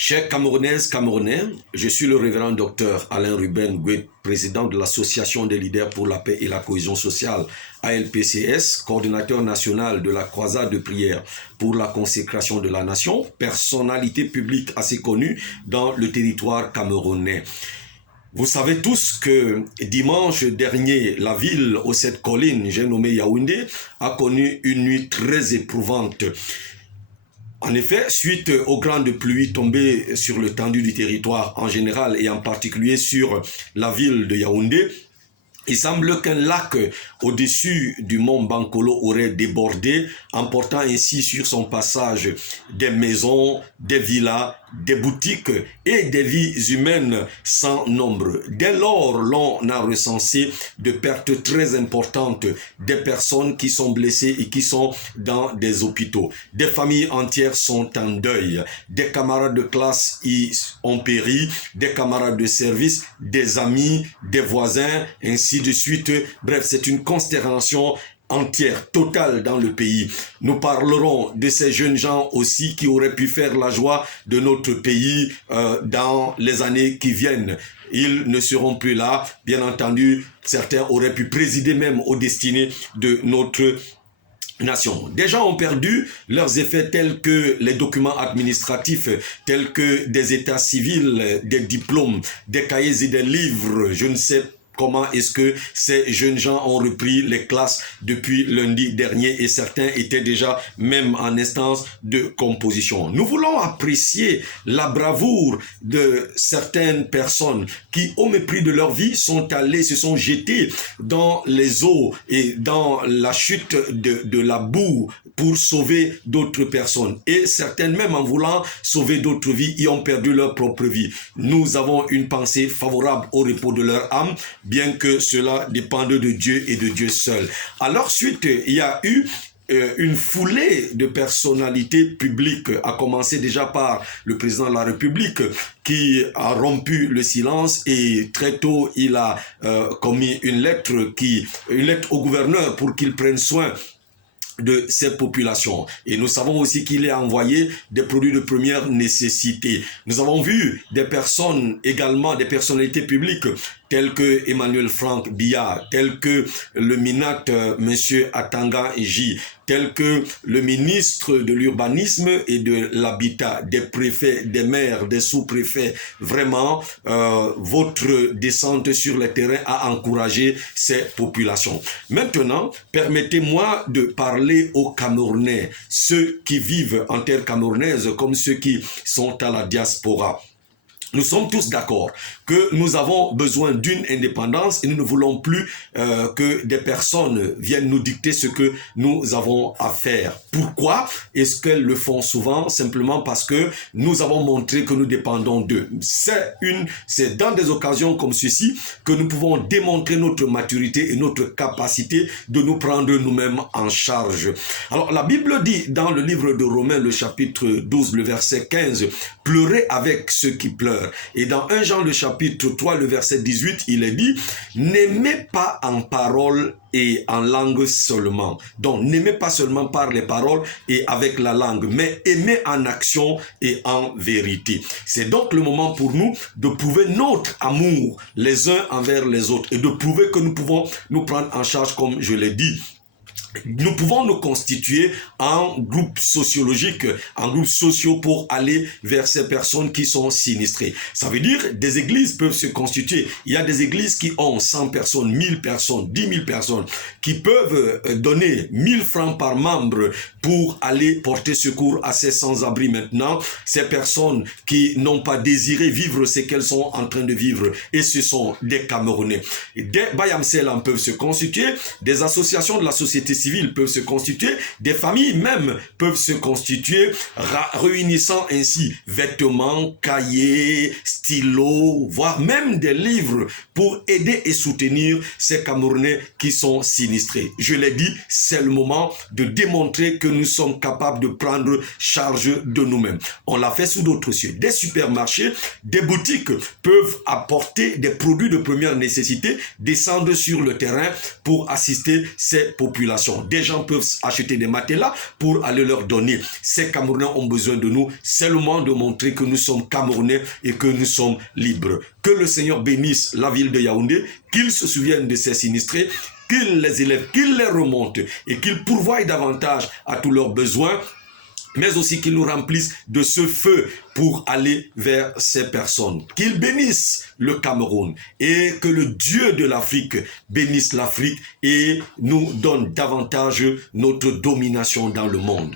Chers Camerounaises, Camerounais, je suis le révérend docteur Alain Ruben Gouet, président de l'Association des leaders pour la paix et la cohésion sociale, ALPCS, coordinateur national de la croisade de prière pour la consécration de la nation, personnalité publique assez connue dans le territoire camerounais. Vous savez tous que dimanche dernier, la ville aux 7 collines, j'ai nommé Yaoundé, a connu une nuit très éprouvante. En effet, suite aux grandes pluies tombées sur l'étendue du territoire en général et en particulier sur la ville de Yaoundé, il semble qu'un lac au-dessus du mont Bankolo aurait débordé, emportant ainsi sur son passage des maisons, des villas, des boutiques et des vies humaines sans nombre. Dès lors, l'on a recensé de pertes très importantes, des personnes qui sont blessées et qui sont dans des hôpitaux. Des familles entières sont en deuil. Des camarades de classe y ont péri, des camarades de service, des amis, des voisins, ainsi de suite. Bref, c'est une consternation entière, totale dans le pays. Nous parlerons de ces jeunes gens aussi qui auraient pu faire la joie de notre pays dans les années qui viennent. Ils ne seront plus là. Bien entendu, certains auraient pu présider même aux destinées de notre nation. Des gens ont perdu leurs effets tels que les documents administratifs, tels que des états civils, des diplômes, des cahiers et des livres. Je ne sais pas comment est-ce que ces jeunes gens ont repris les classes depuis lundi dernier et certains étaient déjà même en instance de composition. Nous voulons apprécier la bravoure de certaines personnes qui, au mépris de leur vie, sont allées, se sont jetées dans les eaux et dans la chute de la boue pour sauver d'autres personnes. Et certaines, même en voulant sauver d'autres vies, y ont perdu leur propre vie. Nous avons une pensée favorable au repos de leur âme, bien que cela dépende de Dieu et de Dieu seul. À leur suite, il y a eu une foulée de personnalités publiques, à commencer déjà par le président de la République qui a rompu le silence et très tôt il a commis une lettre au gouverneur pour qu'il prenne soin de ces populations. Et nous savons aussi qu'il a envoyé des produits de première nécessité. Nous avons vu des personnes également, des personnalités publiques tels que Emmanuel Franck Biya, tel que le MINAT, monsieur Atanga J, tel que le ministre de l'Urbanisme et de l'Habitat, des préfets, des maires, des sous-préfets. Vraiment, votre descente sur le terrain a encouragé ces populations. Maintenant, permettez-moi de parler aux Camerounais, ceux qui vivent en terre camerounaise comme ceux qui sont à la diaspora. Nous sommes tous d'accord que nous avons besoin d'une indépendance et nous ne voulons plus que des personnes viennent nous dicter ce que nous avons à faire. Pourquoi est-ce qu'elles le font souvent? Simplement parce que nous avons montré que nous dépendons d'eux. C'est dans des occasions comme ceci que nous pouvons démontrer notre maturité et notre capacité de nous prendre nous-mêmes en charge. Alors la Bible dit dans le livre de Romains, le chapitre 12, le verset 15, « Pleurez avec ceux qui pleurent ». Et dans 1 Jean le chapitre 3, le verset 18, il est dit « N'aimez pas en parole et en langue seulement. » Donc, n'aimez pas seulement par les paroles et avec la langue, mais aimez en action et en vérité. C'est donc le moment pour nous de prouver notre amour les uns envers les autres et de prouver que nous pouvons nous prendre en charge comme je l'ai dit. Nous pouvons nous constituer en groupe sociologique, en groupe sociaux pour aller vers ces personnes qui sont sinistrées. Ça veut dire des églises peuvent se constituer. Il y a des églises qui ont 100 personnes, 1000 personnes, 10 000 personnes, qui peuvent donner 1000 francs par membre pour aller porter secours à ces sans-abri maintenant. Ces personnes qui n'ont pas désiré vivre ce qu'elles sont en train de vivre. Et ce sont des Camerounais. Des Bayamselan peuvent se constituer, des associations de la société civile peuvent se constituer, des familles même peuvent se constituer, réunissant ainsi vêtements, cahiers, stylos, voire même des livres pour aider et soutenir ces Camerounais qui sont sinistrés. Je l'ai dit, c'est le moment de démontrer que nous sommes capables de prendre charge de nous-mêmes. On l'a fait sous d'autres cieux. Des supermarchés, des boutiques peuvent apporter des produits de première nécessité, descendre sur le terrain pour assister ces populations. Des gens peuvent acheter des matelas pour aller leur donner. Ces Camerounais ont besoin de nous. C'est le moment de montrer que nous sommes Camerounais et que nous sommes libres. Que le Seigneur bénisse la ville de Yaoundé, qu'il se souvienne de ces sinistrés, qu'il les élève, qu'il les remonte et qu'il pourvoie davantage à tous leurs besoins, mais aussi qu'il nous remplisse de ce feu pour aller vers ces personnes. Qu'il bénisse le Cameroun et que le Dieu de l'Afrique bénisse l'Afrique et nous donne davantage notre domination dans le monde.